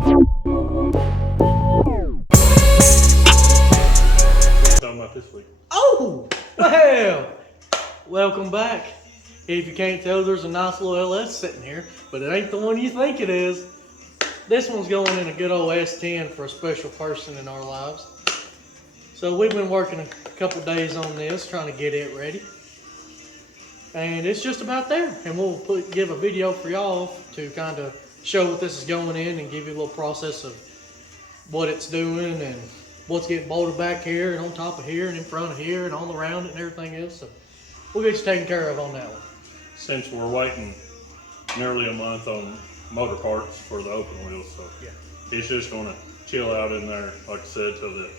Talking about this week. Oh, well, welcome back. If you can't tell, there's a nice little LS sitting here, but it ain't the one you think it is. This one's going in a good old S10 for a special person in our lives. So we've been working a couple days on this, trying to get it ready. And it's just about there. And we'll give a video for y'all to kind of show what this is going in and give you a little process of what it's doing and what's getting bolted back here and on top of here and in front of here and all around it and everything else. So we'll get you taken care of on that one. Since we're waiting nearly a month on motor parts for the open wheels, so Yeah. it's just gonna chill out in there, like I said, till the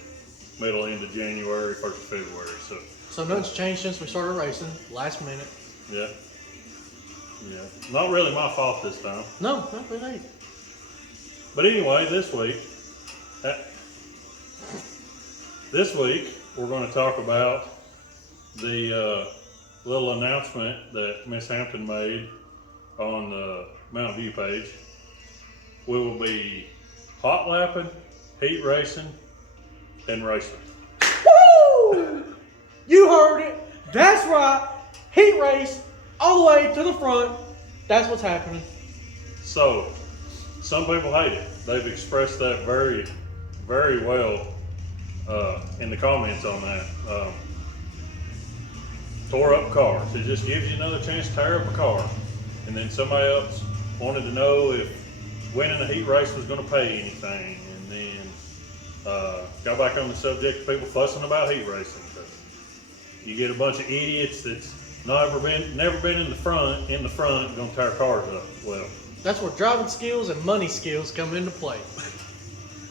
middle end of January, 1st of February. So nothing's changed since we started racing, last minute. Yeah. Not really my fault this time. No, it ain't. But anyway, this week we're going to talk about the little announcement that Miss Hampton made on the Mountain View page. We will be hot lapping, heat racing, and racing. Woo! You heard it. That's right. Heat race all the way to the front. That's what's happening. So, some people hate it. They've expressed that very, very well in the comments on that. Tore up cars. It just gives you another chance to tear up a car. And then somebody else wanted to know if winning a heat race was going to pay anything. And then got back on the subject of people fussing about heat racing. You get a bunch of idiots that's never been in the front, going to tear cars up. Well, that's where driving skills and money skills come into play.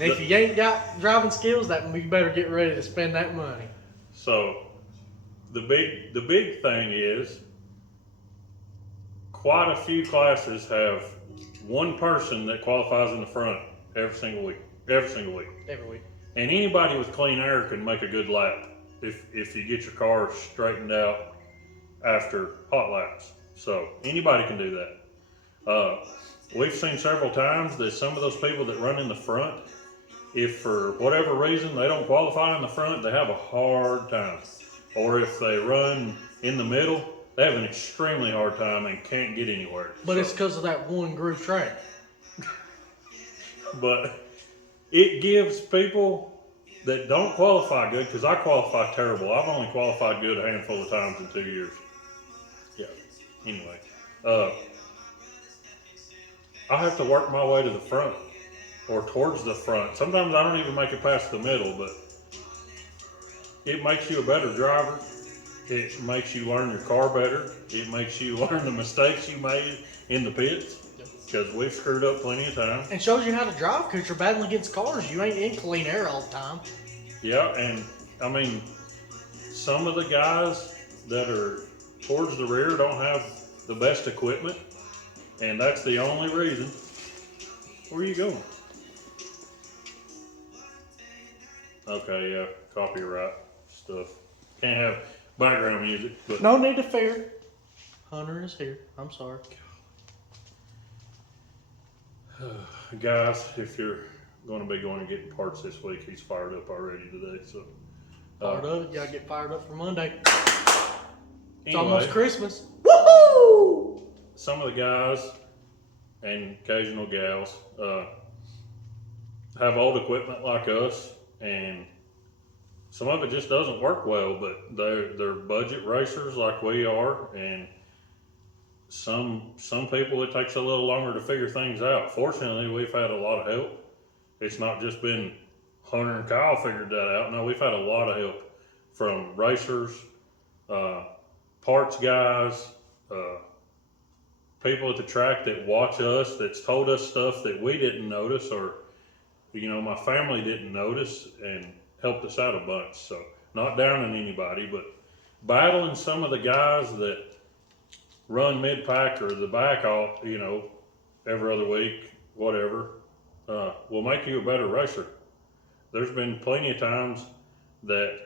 And if you ain't got driving skills, that you better get ready to spend that money. So the big thing is quite a few classes have one person that qualifies in the front every single week. Every week. And anybody with clean air can make a good lap if you get your car straightened out after hot laps. So anybody can do that. We've seen several times that some of those people that run in the front, if for whatever reason they don't qualify in the front, they have a hard time. Or if they run in the middle, they have an extremely hard time and can't get anywhere. But it's because of that one groove track. But it gives people that don't qualify good, because I qualify terrible. I've only qualified good a handful of times in 2 years. Yeah. Anyway, I have to work my way to the front or towards the front. Sometimes I don't even make it past the middle, but it makes you a better driver. It makes you learn your car better. It makes you learn the mistakes you made in the pits, because we've screwed up plenty of times. And shows you how to drive, because you're battling against cars. You ain't in clean air all the time. Yeah, and I mean, some of the guys that are towards the rear don't have the best equipment, and that's the only reason. Where are you going? Okay, yeah, copyright stuff. Can't have background music. But no need to fear. Hunter is here. I'm sorry. Guys, if you're going to be going and getting parts this week, he's fired up already today. So fired up. You gotta get fired up for Monday. It's anyway, almost Christmas. Woohoo! Some of the guys and occasional gals have old equipment like us, and some of it just doesn't work well. But they're budget racers like we are, and some people it takes a little longer to figure things out. Fortunately, we've had a lot of help. It's not just been Hunter and Kyle figured that out. No, we've had a lot of help from racers, parts guys, people at the track that watch us, that's told us stuff that we didn't notice, or my family didn't notice, and helped us out a bunch. So not downing anybody, but battling some of the guys that run mid-pack or the back off, every other week, whatever, will make you a better racer. There's been plenty of times that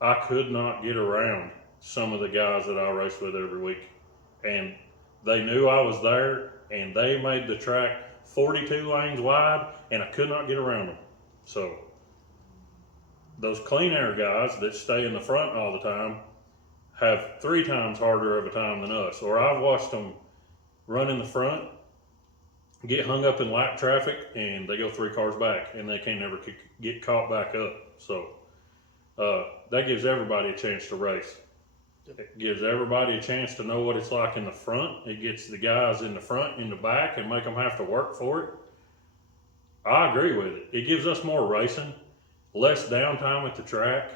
I could not get around some of the guys that I race with every week, and they knew I was there, and they made the track 42 lanes wide, and I could not get around them. So those clean air guys that stay in the front all the time have 3 times harder of a time than us. Or I've watched them run in the front, get hung up in lap traffic, and they go 3 cars back, and they can't never get caught back up. So that gives everybody a chance to race. It gives everybody a chance to know what it's like in the front. It gets the guys in the front, in the back, and make them have to work for it. I agree with it. It gives us more racing, less downtime at the track,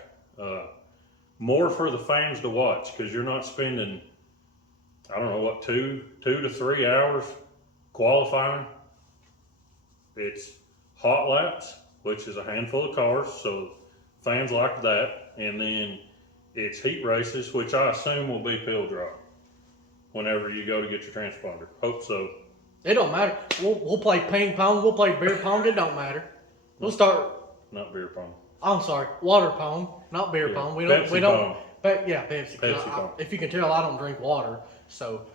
more for the fans to watch, because you're not spending, I don't know what, 2 to 3 hours qualifying. It's hot laps, which is a handful of cars, so fans like that, and then it's heat races, which I assume will be pill drop whenever you go to get your transponder. Hope so. It don't matter. We'll play ping pong. We'll play beer pong. It don't matter. We'll start. Not beer pong. I'm sorry, water pong, not beer Yeah, pong. We Pepsi don't. pong. Yeah, Pepsi. Pepsi pong. If you can tell, I don't drink water, so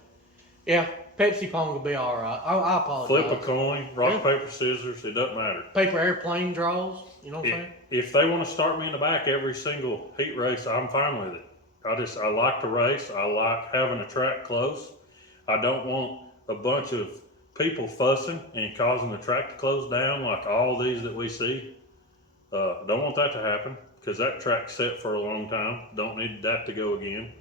yeah, Pepsi pong will be all right. I apologize. Flip a coin, rock, paper, scissors. It doesn't matter. Paper airplane draws. You know what I'm saying? If they want to start me in the back every single heat race, I'm fine with it. I like to race. I like having a track close. I don't want a bunch of people fussing and causing the track to close down like all these that we see. Don't want that to happen, because that track's set for a long time. Don't need that to go again.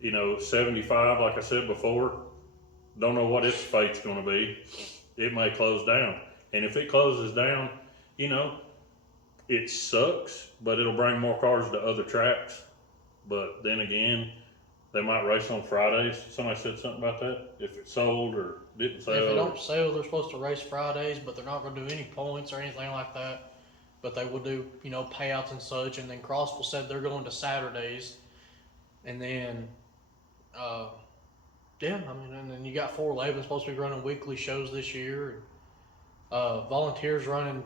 75, like I said before, don't know what its fate's going to be. It may close down. And if it closes down, it sucks, but it'll bring more cars to other tracks. But then again, they might race on Fridays. Somebody said something about that. If it sold or didn't sell. If it don't sell, they're supposed to race Fridays, but they're not going to do any points or anything like that. But they will do, payouts and such. And then Crossville said they're going to Saturdays. And then, and then you got 411 supposed to be running weekly shows this year. Volunteers running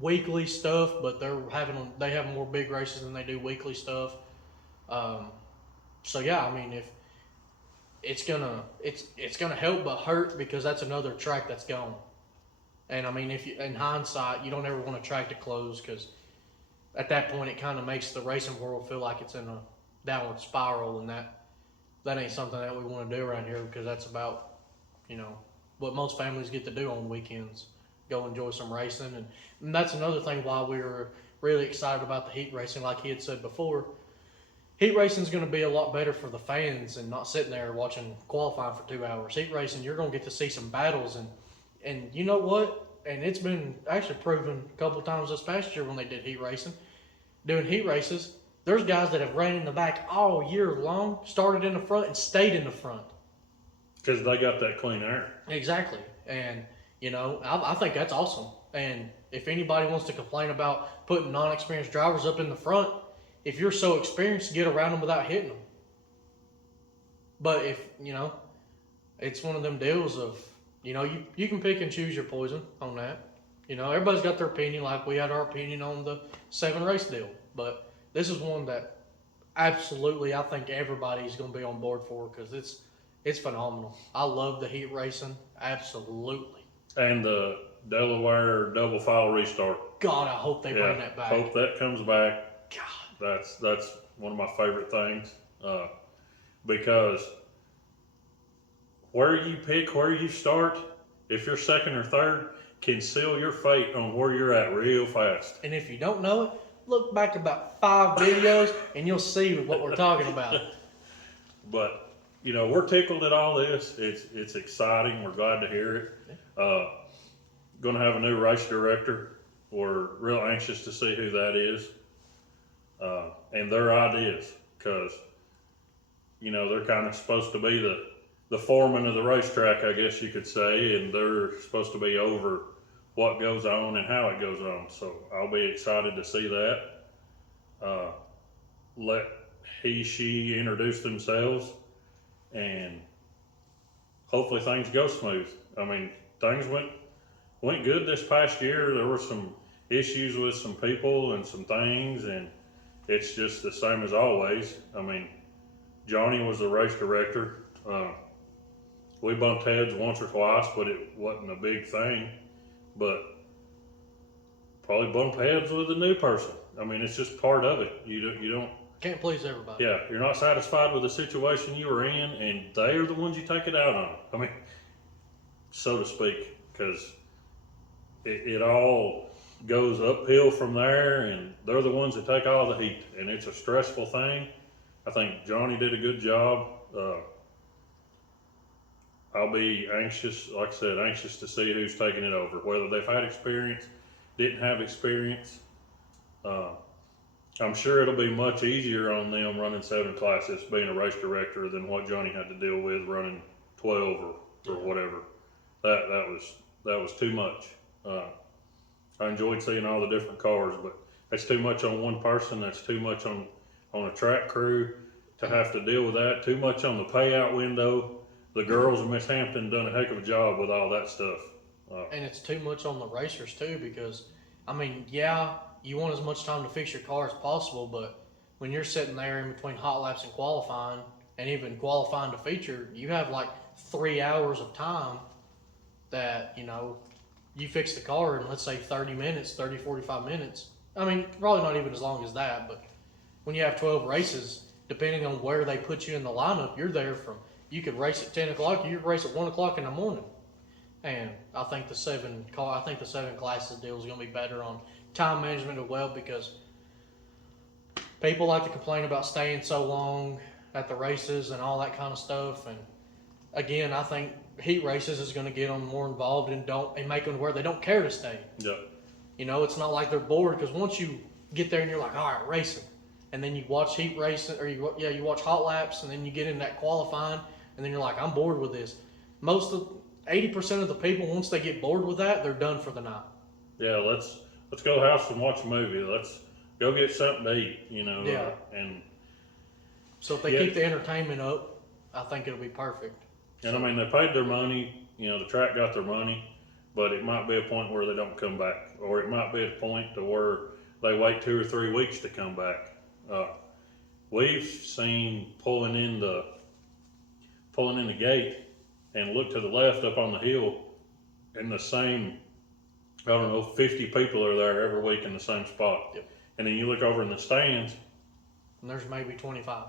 weekly stuff, but they have more big races than they do weekly stuff. So yeah, if it's gonna help but hurt, because that's another track that's gone. And if you, in hindsight, you don't ever want a track to close, because at that point it kind of makes the racing world feel like it's in a downward spiral, and that ain't something that we want to do around here, because that's about what most families get to do on weekends, go enjoy some racing. And that's another thing why we were really excited about the heat racing. Like he had said before, heat racing is going to be a lot better for the fans, and not sitting there watching qualifying for 2 hours. Heat racing, you're going to get to see some battles, and you know what? And it's been actually proven a couple of times this past year when they did heat racing. Doing heat races, there's guys that have ran in the back all year long, started in the front, and stayed in the front. Because they got that clean air. Exactly. And, I think that's awesome. And if anybody wants to complain about putting non-experienced drivers up in the front, if you're so experienced, get around them without hitting them. But if, it's one of them deals of, you can pick and choose your poison on that. Everybody's got their opinion, like we had our opinion on the 7 race deal. But this is one that absolutely I think everybody's going to be on board for, because it's phenomenal. I love the heat racing, absolutely. And the Delaware double file restart. God, I hope they bring that back. Hope that comes back. God, that's one of my favorite things, because where you start, if you're second or third, can seal your fate on where you're at real fast. And if you don't know it, look back about 5 videos and you'll see what we're talking about. But we're tickled at all this. It's exciting. We're glad to hear it. Going to have a new race director. We're real anxious to see who that is, and their ideas, because they're kind of supposed to be the foreman of the racetrack, I guess you could say, and they're supposed to be over what goes on and how it goes on. So I'll be excited to see that. Let she introduce themselves, and hopefully things go smooth. Things went good this past year. There were some issues with some people and some things, and it's just the same as always. Johnny was the race director. We bumped heads once or twice, but it wasn't a big thing. But probably bump heads with a new person. I mean, it's just part of it. You don't. Can't please everybody. Yeah, you're not satisfied with the situation you were in, and they are the ones you take it out on. I mean, so to speak, because it all goes uphill from there, and they're the ones that take all the heat, and it's a stressful thing. I think Johnny did a good job. I'll be anxious, like I said, anxious to see who's taking it over, whether they've had experience, didn't have experience. Uh, I'm sure it'll be much easier on them running 7 classes, being a race director, than what Johnny had to deal with running 12 or whatever. That was too much. I enjoyed seeing all the different cars, but that's too much on one person. That's too much on a track crew to have to deal with that. Too much on the payout window. The girls in Miss Hampton done a heck of a job with all that stuff. And it's too much on the racers too, because I mean, yeah, you want as much time to fix your car as possible, but when you're sitting there in between hot laps and qualifying, and even qualifying to feature, you have like 3 hours of time that, you fix the car in, let's say 30 minutes, 30, 45 minutes. I mean, probably not even as long as that, but when you have 12 races, depending on where they put you in the lineup, you're there you could race at 10 o'clock, you could race at 1 o'clock in the morning. And I think the 7 classes deal is going to be better on time management as well, because people like to complain about staying so long at the races and all that kind of stuff. And again, I think heat races is going to get them more involved and make them where they don't care to stay. Yeah. It's not like they're bored, because once you get there and you're like, all right, racing, and then you watch heat racing, or you watch hot laps, and then you get in that qualifying, and then you're like, I'm bored with this. 80% of the people, once they get bored with that, they're done for the night. Yeah, let's go house and watch a movie. Let's go get something to eat. Yeah. And so if they keep the entertainment up, I think it'll be perfect. And I mean, they paid their money. The track got their money, but it might be a point where they don't come back, or it might be a point to where they wait 2 or 3 weeks to come back. We've seen pulling in the gate and look to the left up on the hill, and the same, 50 people are there every week in the same spot. Yep. And then you look over in the stands, and there's maybe 25.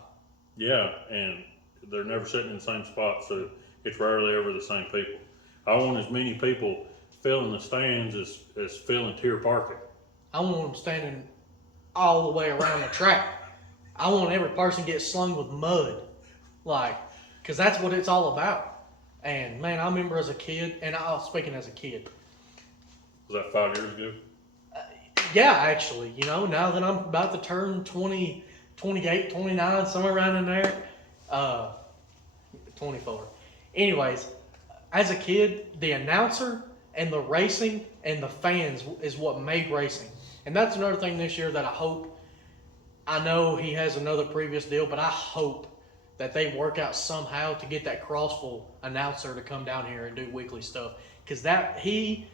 Yeah, and they're never sitting in the same spot, so it's rarely ever the same people. I want as many people filling the stands as filling tier parking. I want them standing all the way around the track. I want every person get slung with mud, because that's what it's all about. And man, I remember as a kid, and I was speaking as a kid. Was that 5 years ago? Yeah, actually, now that I'm about to turn 20, 28, 29, somewhere around in there, 24. Anyways, as a kid, the announcer and the racing and the fans is what made racing. And that's another thing this year that I know he has another previous deal, but I hope that they work out somehow to get that Crossville announcer to come down here and do weekly stuff. Because he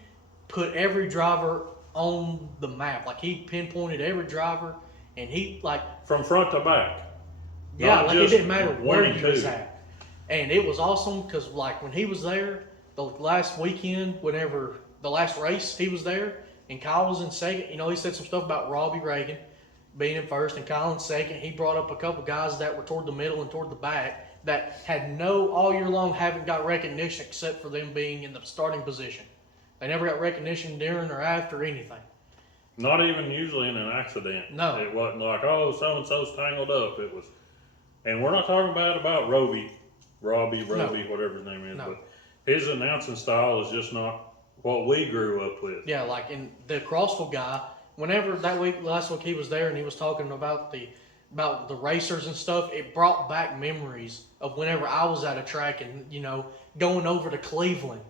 put every driver on the map. He pinpointed every driver, and he from front to back. Yeah, it didn't matter where he was at. And it was awesome, because when he was there the last weekend, whenever the last race he was there, and Kyle was in second, he said some stuff about Robbie Reagan being in first and Kyle in second. He brought up a couple guys that were toward the middle and toward the back that had all year long haven't got recognition except for them being in the starting position. They never got recognition during or after anything. Not even usually in an accident. No. It wasn't like, so-and-so's tangled up. It was, and we're not talking about Robbie, whatever his name is, No. but his announcing style is just not what we grew up with. Yeah, in the Crossville guy, whenever last week he was there and he was talking about the racers and stuff, it brought back memories of whenever I was at a track and, going over to Cleveland.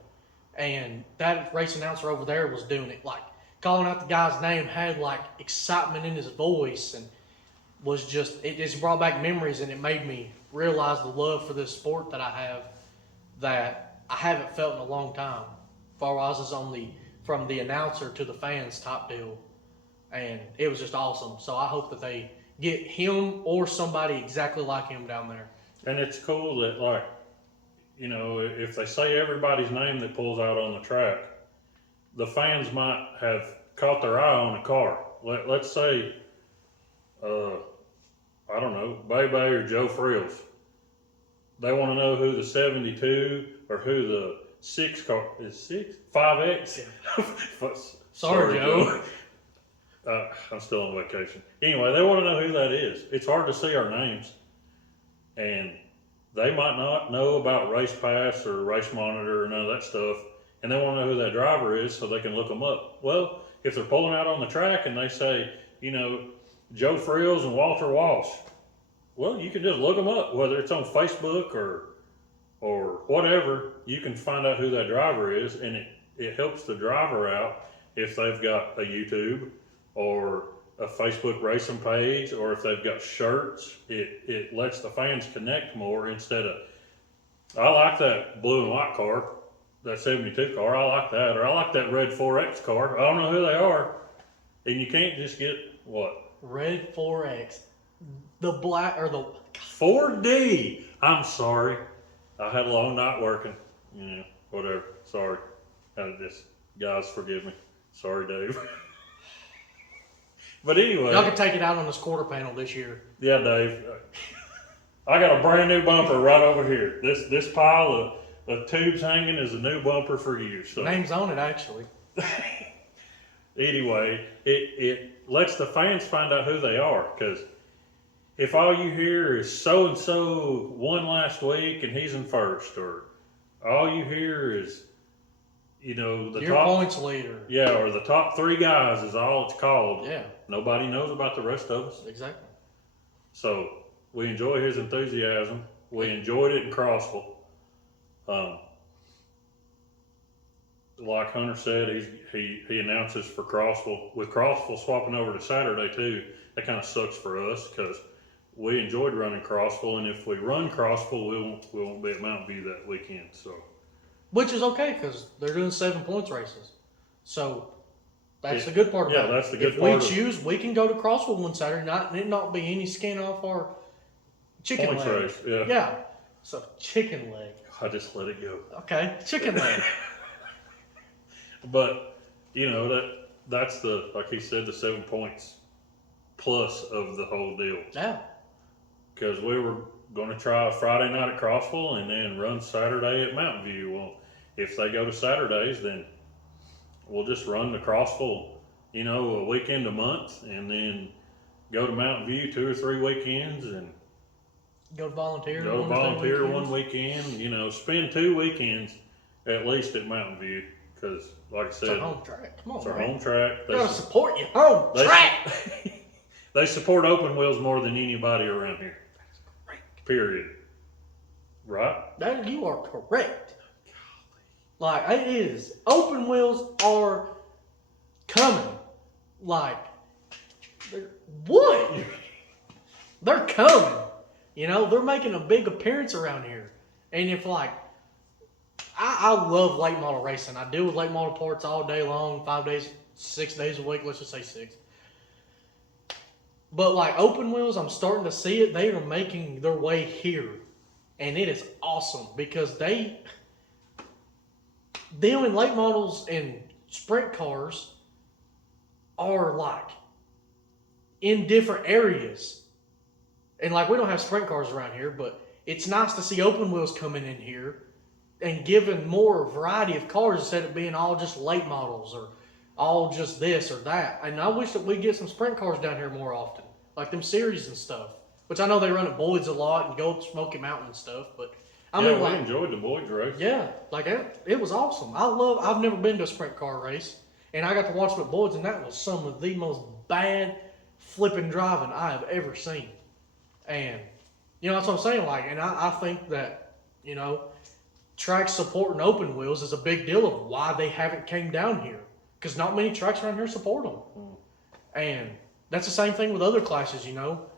And that race announcer over there was doing it, calling out the guy's name, had excitement in his voice, and it just brought back memories, and it made me realize the love for this sport that I have that I haven't felt in a long time. As far as from the announcer to the fans type deal. And it was just awesome. So I hope that they get him or somebody exactly like him down there. And it's cool that you know, if they say everybody's name that pulls out on the track, the fans might have caught their eye on a car. Let's say, I don't know, Bebe or Joe Frills. They want to know who the 72 or who the 6 car is. 5X? Sorry, Joe. I'm still on vacation. Anyway, they want to know who that is. It's hard to see our names. And they might not know about Race Pass or Race Monitor or none of that stuff. And they want to know who that driver is so they can look them up. Well, if they're pulling out on the track and they say, you know, Joe Frills and Walter Walsh, well, you can just look them up, whether it's on Facebook or whatever. You can find out who that driver is, and it helps the driver out if they've got a YouTube or a Facebook racing page, or if they've got shirts. It lets the fans connect more instead of, I like that blue and white car, that 72 car, I like that, or I like that red 4X car. I don't know who they are, and you can't just get what? Red 4X. The black or the 4D. I'm sorry. I had a long night working. Yeah, whatever. Sorry. Guys, forgive me. Sorry, Dave. But anyway. Y'all can take it out on this quarter panel this year. Yeah, Dave. I got a brand new bumper right over here. This pile of tubes hanging is a new bumper for you. So. Name's on it, actually. Anyway, it lets the fans find out who they are, because if all you hear is so and so won last week and he's in first, or all you hear is, you know, the your top points leader. Yeah, or the top 3 guys is all it's called. Yeah. Nobody knows about the rest of us. Exactly. So we enjoy his enthusiasm. We enjoyed it in Crossville. Like Hunter said, he announces for Crossville. With Crossville swapping over to Saturday too, that kind of sucks for us because we enjoyed running Crossville, and if we run Crossville, we won't be at Mountain View that weekend. So, which is okay because they're doing 7 points races, so that's the good part about it. Yeah, that's the good part. part. If we choose, we can go to Crossville one Saturday night, and it not be any skin off our chicken points leg. race. Yeah. Yeah. So chicken leg. I just let it go. Okay, chicken leg. But you know that's the, like he said, the 7 points plus of the whole deal. Yeah. Because we were going to try Friday night at Crossville and then run Saturday at Mountain View. Well, if they go to Saturdays, then we'll just run the Crossville, you know, a weekend a month, and then go to Mountain View 2 or 3 weekends and go to volunteer. Go volunteer one weekend. You know, spend 2 weekends at least at Mountain View. Because, like I said, it's our home track. Come on, it's our man. home track. You gotta support your home track. They support open wheels more than anybody around here. That's correct. Period. Right? That you are correct. Like it is. Open wheels are coming. Like what? They're coming. You know, they're making a big appearance around here. And if like I love late model racing. I deal with late model parts all day long, 5 days, 6 days a week. Let's just say 6. But like open wheels, I'm starting to see it. They are making their way here, and it is awesome because them and late models and sprint cars are like in different areas. And like we don't have sprint cars around here, but it's nice to see open wheels coming in here and giving more variety of cars instead of being all just late models or all just this or that. And I wish that we get some sprint cars down here more often, like them series and stuff. Which I know they run at Boyd's a lot and go up Smoky Mountain and stuff, but I mean, we enjoyed the Boyd's race. Yeah, like it was awesome. I've never been to a sprint car race, and I got to watch them at Boyd's, and that was some of the most bad flipping driving I have ever seen. And you know that's what I'm saying. Like, and I think that tracks supporting open wheels is a big deal of why they haven't came down here, because not many tracks around here support them. And that's the same thing with other classes,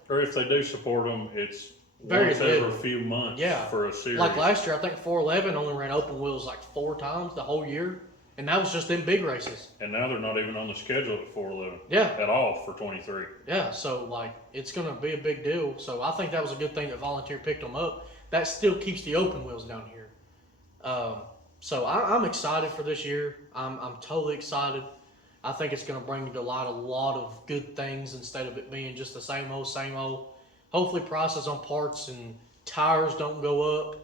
Or if they do support them, it's very once little. every few months for a series. Like last year, I think 411 only ran open wheels like 4 times the whole year, and that was just in big races. And now they're not even on the schedule at 411. Yeah. At all for 23. Yeah, so like it's going to be a big deal. So I think that was a good thing that Volunteer picked them up. That still keeps the open wheels down here. So I'm excited for this year. I'm totally excited. I think it's going to bring to light a lot of good things instead of it being just the same old, same old. Hopefully, prices on parts and tires don't go up.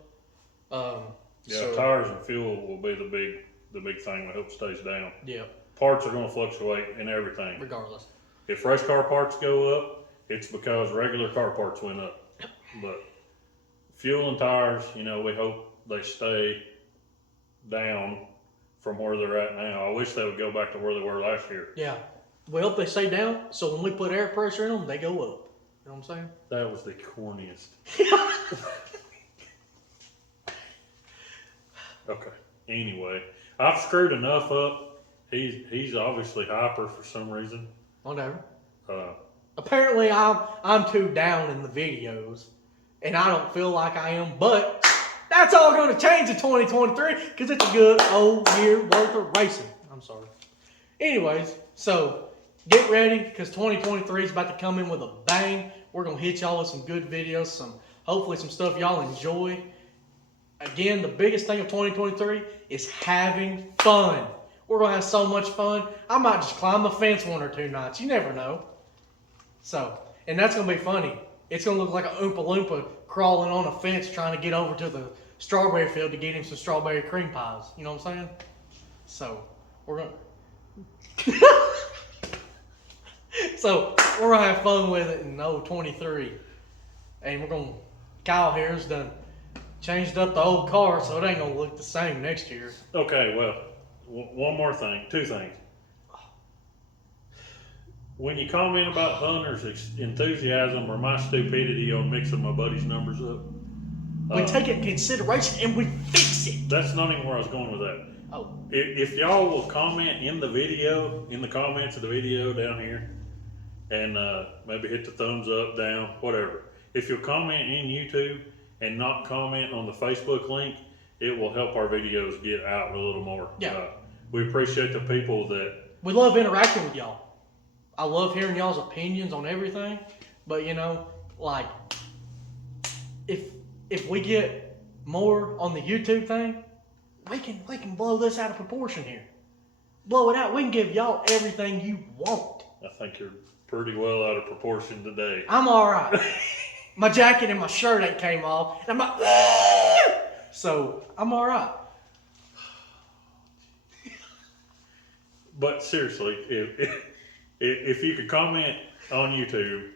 Um, Yeah, so tires and fuel will be the big thing. I hope stays down. yeah, Parts are going to fluctuate in everything. regardless. If race car parts go up, it's because regular car parts went up. But fuel and tires, we hope they stay down from where they're at now. I wish they would go back to where they were last year. Yeah, we hope they stay down. So when we put air pressure in them, they go up. You know what I'm saying? That was the corniest. Okay. Anyway, I've screwed enough up. He's obviously hyper for some reason. Whatever. Uh, Apparently, I'm too down in the videos, and I don't feel like I am. But that's all going to change in 2023 because it's a good old year worth of racing. I'm sorry. Anyways, so get ready because 2023 is about to come in with a bang. We're gonna hit y'all with some good videos, hopefully some stuff y'all enjoy. Again, the biggest thing of 2023 is having fun. We're gonna have so much fun. I might just climb the fence one or two nights. You never know. So, and that's gonna be funny. It's gonna look like a Oompa Loompa crawling on a fence trying to get over to the strawberry field to get him some strawberry cream pies. You know what I'm saying? So, we're gonna. So, we're gonna have fun with it in 23. And we're gonna. Kyle here's done changed up the old car, so it ain't gonna look the same next year. okay, well, one more thing, two things. When you comment about Hunter's enthusiasm or my stupidity on mixing my buddy's numbers up, We take it in consideration and we fix it. that's not even where I was going with that. Oh, If y'all will comment in the video, in the comments of the video down here, and maybe hit the thumbs up, down, whatever. If you'll comment in YouTube and not comment on the Facebook link, it will help our videos get out a little more. Yeah. We appreciate the people that. we love interacting with y'all. I love hearing y'all's opinions on everything, but like if we get more on the YouTube thing, we can blow this out of proportion here. Blow it out. We can give y'all everything you want. I think you're pretty well out of proportion today. I'm all right. My jacket and my shirt ain't came off. And I'm like, so I'm all right. But seriously, if you could comment on YouTube,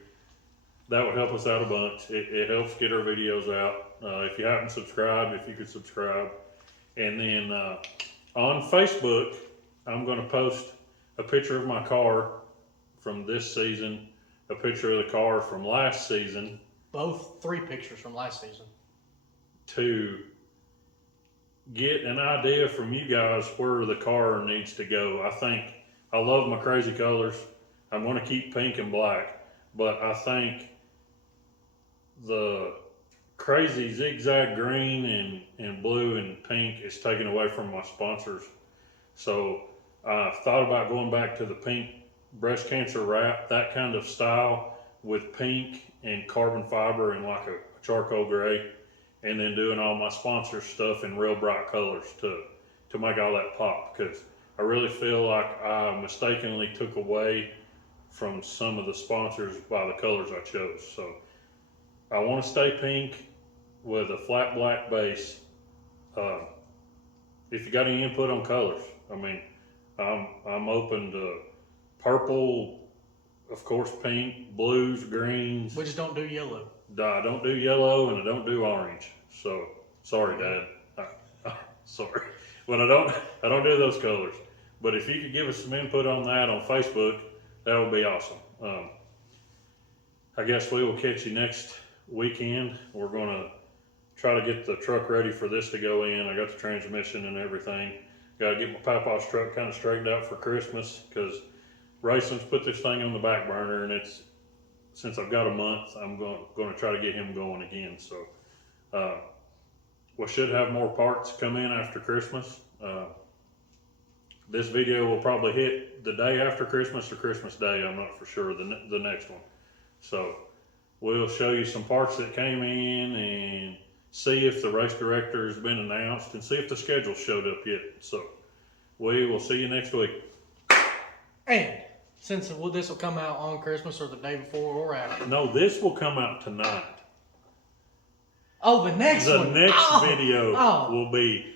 that would help us out a bunch. It helps get our videos out. If you haven't subscribed, if you could subscribe. And then on Facebook, I'm going to post a picture of my car from this season, a picture of the car from last season. Both 3 pictures from last season. To get an idea from you guys where the car needs to go. I love my crazy colors. I'm going to keep pink and black, but I think the crazy zigzag green and blue and pink is taken away from my sponsors. So I thought about going back to the pink breast cancer wrap, that kind of style with pink and carbon fiber and like a charcoal gray, and then doing all my sponsor stuff in real bright colors to make all that pop, because I really feel like I mistakenly took away from some of the sponsors by the colors I chose. So I want to stay pink with a flat black base. If you got any input on colors, I mean, I'm open to purple, of course, pink, blues, greens. We just don't do yellow. I don't do yellow and I don't do orange. So sorry, Dad. Sorry, but I don't do those colors. But if you could give us some input on that on Facebook, that would be awesome. I guess we will catch you next weekend. We're gonna try to get the truck ready for this to go in. I got the transmission and everything. Got to get my papa's truck kind of straightened out for Christmas, because Rayson's put this thing on the back burner, and since I've got a month, I'm going to try to get him going again. So we should have more parts come in after Christmas. This video will probably hit the day after Christmas or Christmas Day. I'm not for sure, the next one. So we'll show you some parts that came in and see if the race director has been announced, and see if the schedule showed up yet. So we will see you next week. And since this will come out on Christmas or the day before or after. No, this will come out tonight. Oh, the next one. The next video will be,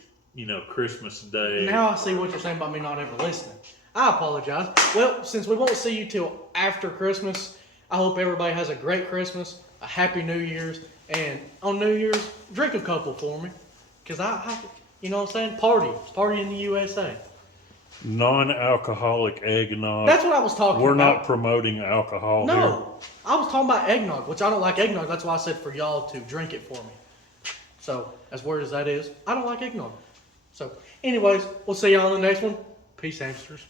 Christmas Day. Now I see what you're saying about me not ever listening. I apologize. Well, since we won't see you till after Christmas, I hope everybody has a great Christmas, a happy New Year's, and on New Year's, drink a couple for me. Because you know what I'm saying? Party in the USA. Non-alcoholic eggnog. That's what I was talking We're about. not promoting alcohol here. No, I was talking about eggnog, which I don't like eggnog. That's why I said for y'all to drink it for me. So, as weird as that is, I don't like eggnog. So, anyways, we'll see y'all on the next one. Peace, hamsters.